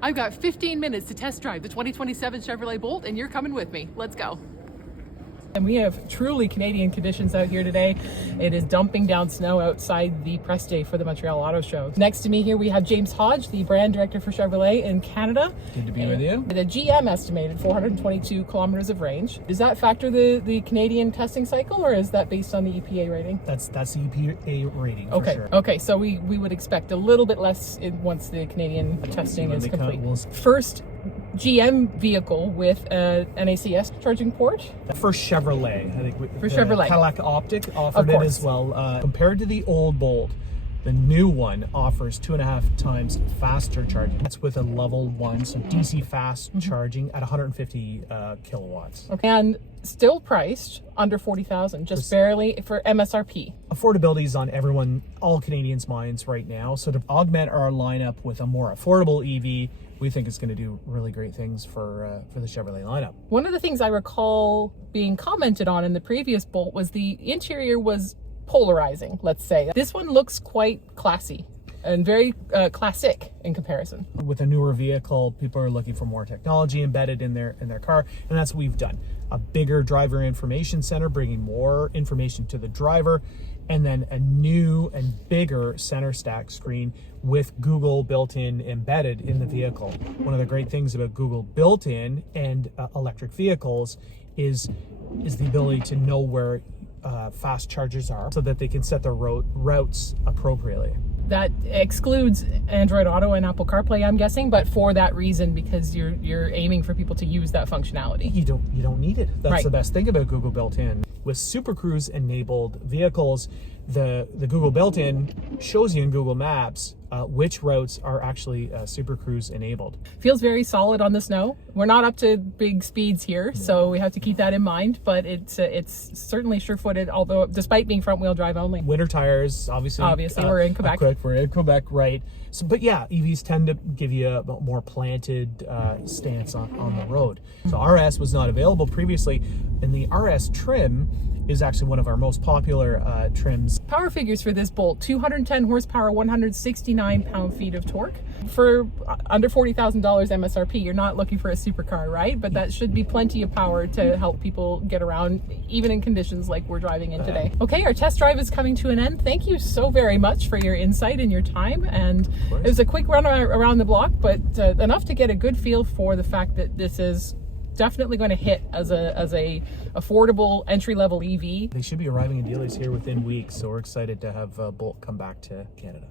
I've got 15 minutes to test drive the 2027 Chevrolet Bolt, and you're coming with me. Let's go. And we have truly Canadian conditions out here today. It is dumping down snow outside the press day for the Montreal Auto Show. Next to me here we have James Hodge, the brand director for Chevrolet in Canada. Good to be with you. The GM estimated 422 kilometers of range. Does that factor the Canadian testing cycle, or is that based on the EPA rating? That's the EPA rating. Okay. For sure. Okay. So we would expect a little bit less once the Canadian testing is complete. First GM vehicle with a NACS charging port. For Chevrolet, I think. For Chevrolet. Cadillac Optic offered it as well. Compared to the old Bolt, the new one offers 2.5 times faster charging. That's with a level 1, so DC fast charging at 150 kilowatts. Okay. And still priced under 40,000, just barely for MSRP. Affordability is on all Canadians' minds right now. So to augment our lineup with a more affordable EV, we think it's going to do really great things for the Chevrolet lineup. One of the things I recall being commented on in the previous Bolt was the interior was polarizing, let's say. This one looks quite classy and very classic in comparison. With a newer vehicle, people are looking for more technology embedded in their car, and that's what we've done. A bigger driver information center, bringing more information to the driver, and then a new and bigger center stack screen with Google built-in embedded in the vehicle. One of the great things about Google built-in and electric vehicles is the ability to know where fast chargers are so that they can set their routes appropriately. That excludes Android Auto and Apple CarPlay, I'm guessing, but for that reason, because you're aiming for people to use that functionality. You don't need it. That's right. The best thing about Google built-in. With Super Cruise enabled vehicles, the Google built-in shows you in Google Maps which routes are actually Super Cruise enabled. Feels very solid on the snow. We're not up to big speeds here, so we have to keep that in mind, but it's certainly sure-footed, although despite being front-wheel drive only. Winter tires, obviously we're in Quebec. We're in Quebec, right. So, but yeah, EVs tend to give you a more planted stance on the road. So RS was not available previously, and the RS trim is actually one of our most popular trims. Power figures for this Bolt: 210 horsepower, 169 pound-feet of torque. For under $40,000 MSRP, you're not looking for a supercar, right? But that should be plenty of power to help people get around, even in conditions like we're driving in today. Okay, our test drive is coming to an end. Thank you so very much for your insight and your time. And it was a quick run around the block, but enough to get a good feel for the fact that this is definitely going to hit as a affordable entry-level EV. They should be arriving in dealers here within weeks, so we're excited to have Bolt come back to Canada.